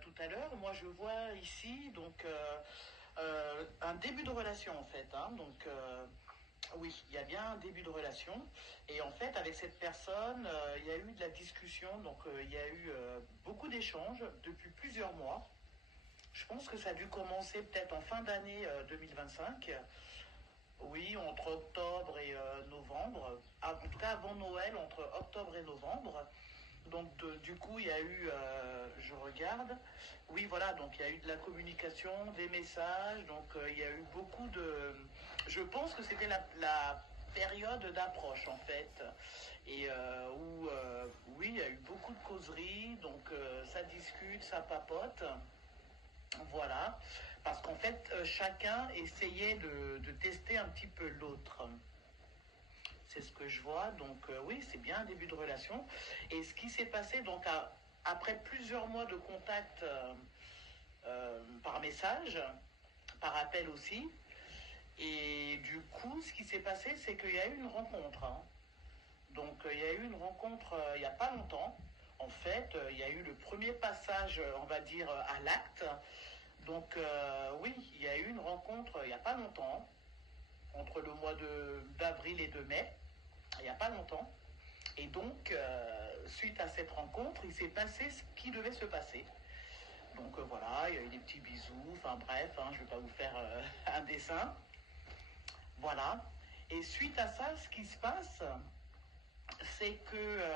tout à l'heure, moi je vois ici donc un début de relation en fait. Hein. Donc oui, il y a bien un début de relation. Et en fait, avec cette personne, il y a eu de la discussion. Donc il y a eu beaucoup d'échanges depuis plusieurs mois. Je pense que ça a dû commencer peut-être en fin d'année 2025. Oui, entre octobre et novembre. En tout cas, avant Noël, entre octobre et novembre. Donc du coup, il y a eu, je regarde, oui voilà, donc il y a eu de la communication, des messages, donc il y a eu beaucoup de... Je pense que c'était la période d'approche en fait, et où, oui, il y a eu beaucoup de causeries, donc ça discute, ça papote, voilà, parce qu'en fait, chacun essayait de tester un petit peu l'autre. C'est ce que je vois. Donc oui, c'est bien un début de relation. Et ce qui s'est passé, donc après plusieurs mois de contact par message, par appel aussi, et du coup, ce qui s'est passé, c'est qu'il y a eu une rencontre. Hein. Donc il y a eu une rencontre il n'y a pas longtemps. En fait, il y a eu le premier passage, on va dire, à l'acte. Donc oui, il y a eu une rencontre il n'y a pas longtemps, entre le mois d'avril et de mai. Il n'y a pas longtemps. Et donc, suite à cette rencontre, il s'est passé ce qui devait se passer. Donc voilà, il y a eu des petits bisous, enfin bref, hein, je ne vais pas vous faire un dessin. Voilà. Et suite à ça, ce qui se passe, c'est que,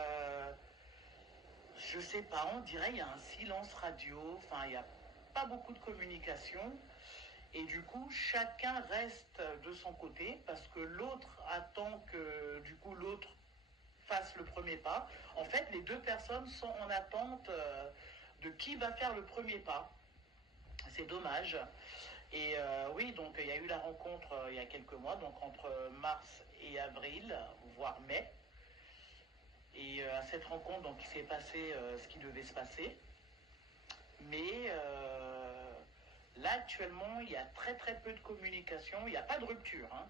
je sais pas, on dirait il y a un silence radio, enfin il n'y a pas beaucoup de communication. Et du coup, chacun reste de son côté parce que l'autre attend que, du coup, l'autre fasse le premier pas. En fait, les deux personnes sont en attente de qui va faire le premier pas. C'est dommage. Et oui, donc il y a eu la rencontre il y a quelques mois, donc entre mars et avril, voire mai. Et à cette rencontre, donc, il s'est passé ce qui devait se passer. Mais là, actuellement, il y a très très peu de communication. Il n'y a pas de rupture, hein.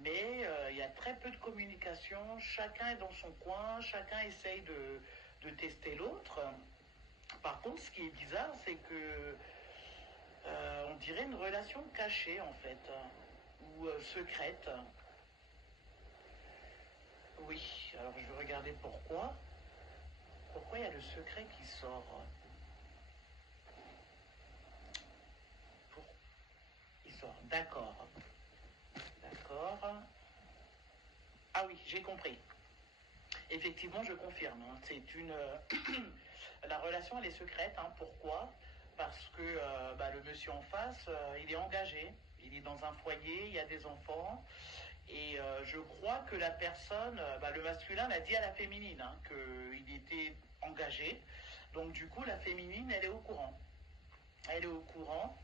Mais il y a très peu de communication, chacun est dans son coin, chacun essaye de tester l'autre. Par contre, ce qui est bizarre, c'est que on dirait une relation cachée en fait, ou secrète. Oui, alors je vais regarder pourquoi. Pourquoi il y a le secret qui sort. Pour... Il sort, d'accord. D'accord. Ah oui, j'ai compris. Effectivement, je confirme. Hein. C'est une la relation elle est secrète. Hein. Pourquoi? Parce que le monsieur en face, il est engagé. Il est dans un foyer, il y a des enfants. Et je crois que la personne, le masculin l'a dit à la féminine, hein, qu'il était engagé. Donc du coup, la féminine, elle est au courant. Elle est au courant.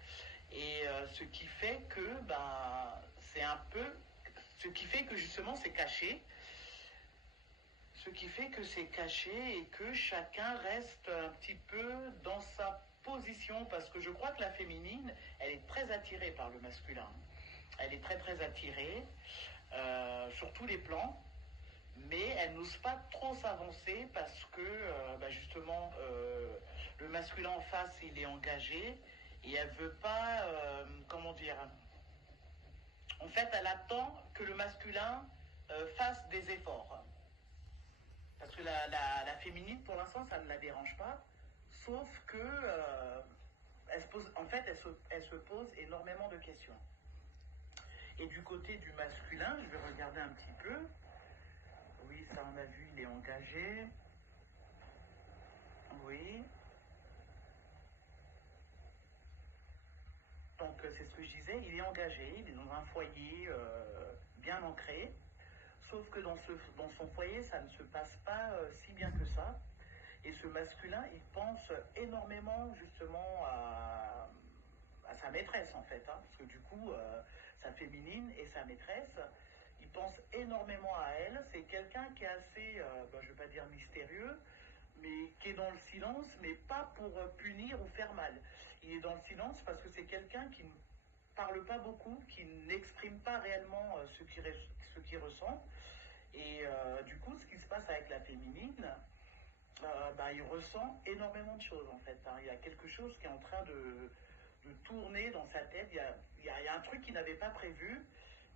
Et ce qui fait que, c'est un peu... Ce qui fait que justement, c'est caché. Ce qui fait que c'est caché et que chacun reste un petit peu dans sa position, parce que je crois que la féminine, elle est très attirée par le masculin. Elle est très très attirée sur tous les plans, mais elle n'ose pas trop s'avancer parce que justement le masculin en face, il est engagé et elle veut pas, comment dire, en fait, elle attend que le masculin fasse des efforts. Parce que la féminine, pour l'instant, ça ne la dérange pas. Sauf que, elle se pose, en fait, elle se pose énormément de questions. Et du côté du masculin, je vais regarder un petit peu. Oui, ça on a vu, il est engagé. Oui. Donc c'est ce que je disais, il est engagé, il est dans un foyer bien ancré. Sauf que dans son foyer, ça ne se passe pas si bien que ça. Et ce masculin, il pense énormément justement à sa maîtresse en fait. Hein, parce que du coup, sa féminine et sa maîtresse, il pense énormément à elle. C'est quelqu'un qui est assez, je ne vais pas dire mystérieux, mais qui est dans le silence, mais pas pour punir ou faire mal. Il est dans le silence parce que c'est quelqu'un qui ne parle pas beaucoup, qui n'exprime pas réellement ce qu'il ressent. Et du coup, ce qui se passe avec la féminine, il ressent énormément de choses en fait, hein. Il y a quelque chose qui est en train de tourner dans sa tête. Il y a un truc qu'il n'avait pas prévu.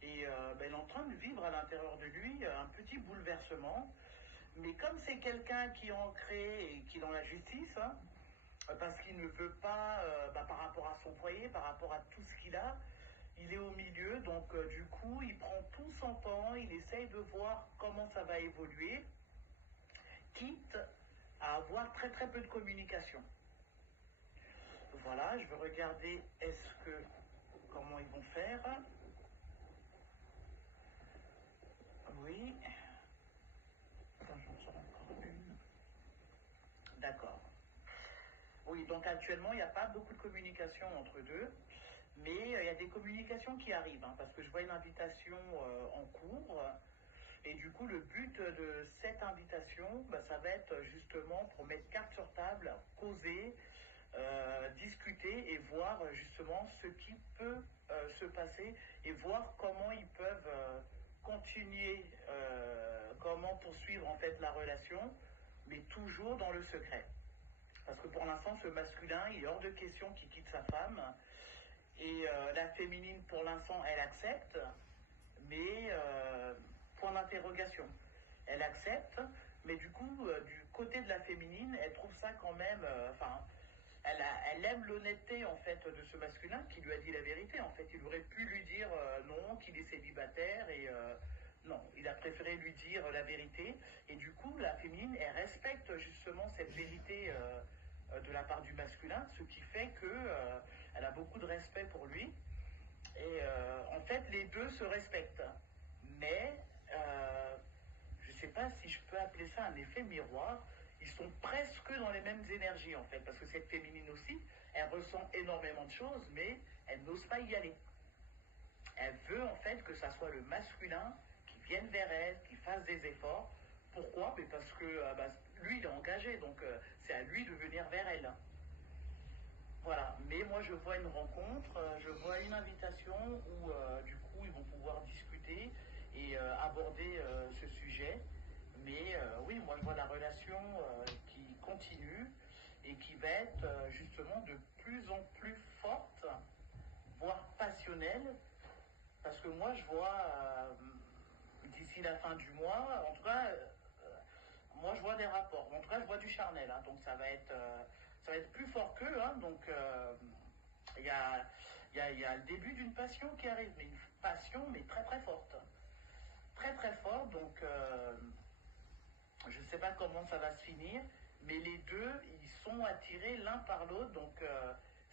Et il est en train de vivre à l'intérieur de lui un petit bouleversement. Mais comme c'est quelqu'un qui est ancré et qui est dans la justice, hein, parce qu'il ne veut pas, par rapport à son foyer, par rapport à tout ce qu'il a, il est au milieu. Donc du coup, il prend tout son temps, il essaye de voir comment ça va évoluer, quitte à avoir très très peu de communication. Voilà, je vais regarder comment ils vont faire. Oui. Attends, j'en sors encore une. D'accord. Oui, donc actuellement, il n'y a pas beaucoup de communication entre deux, mais il y a des communications qui arrivent, hein, parce que je vois une invitation en cours, et du coup, le but de cette invitation, ça va être justement pour mettre carte sur table, causer, discuter et voir justement ce qui peut se passer et voir comment ils peuvent continuer, comment poursuivre en fait la relation, mais toujours dans le secret. Parce que pour l'instant, ce masculin, il est hors de question qu'il quitte sa femme. Et la féminine, pour l'instant, elle accepte, mais point d'interrogation. Elle accepte, mais du coup, du côté de la féminine, elle trouve ça quand même. Elle aime l'honnêteté en fait de ce masculin qui lui a dit la vérité. En fait, il aurait pu lui dire non, qu'il est célibataire et non, il a préféré lui dire la vérité. Et du coup, la féminine, elle respecte justement cette vérité de la part du masculin, ce qui fait que elle a beaucoup de respect pour lui. Et en fait, les deux se respectent. Mais je ne sais pas si je peux appeler ça un effet miroir. Ils sont presque dans les mêmes énergies en fait, parce que cette féminine aussi, elle ressent énormément de choses, mais elle n'ose pas y aller. Elle veut en fait que ça soit le masculin qui vienne vers elle, qui fasse des efforts. Pourquoi? Mais parce que lui, il est engagé, donc c'est à lui de venir vers elle. Voilà, mais moi je vois une rencontre, je vois une invitation où du coup ils vont pouvoir discuter et aborder ce sujet. Mais oui, moi je vois la relation qui continue et qui va être justement de plus en plus forte, voire passionnelle, parce que moi je vois d'ici la fin du mois, en tout cas, moi je vois des rapports, en tout cas je vois du charnel, hein, donc ça va être plus fort qu'eux, hein, donc il y a, il y a le début d'une passion qui arrive, mais une passion mais très très forte. Très très forte, donc je ne sais pas comment ça va se finir, mais les deux, ils sont attirés l'un par l'autre, donc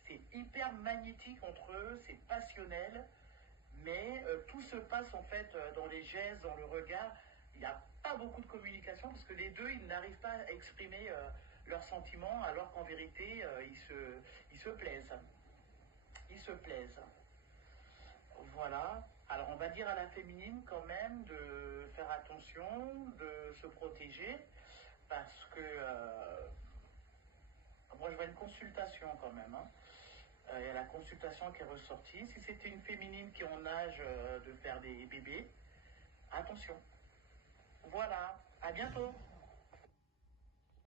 c'est hyper magnétique entre eux, c'est passionnel, mais tout se passe en fait dans les gestes, dans le regard. Il n'y a pas beaucoup de communication parce que les deux, ils n'arrivent pas à exprimer leurs sentiments, alors qu'en vérité, ils se plaisent. Ils se plaisent. Voilà. Alors on va dire à la féminine quand même de faire attention, de se protéger, parce que moi je vois une consultation quand même, hein. Il y a la consultation qui est ressortie. Si c'était une féminine qui est en âge de faire des bébés, attention. Voilà, à bientôt.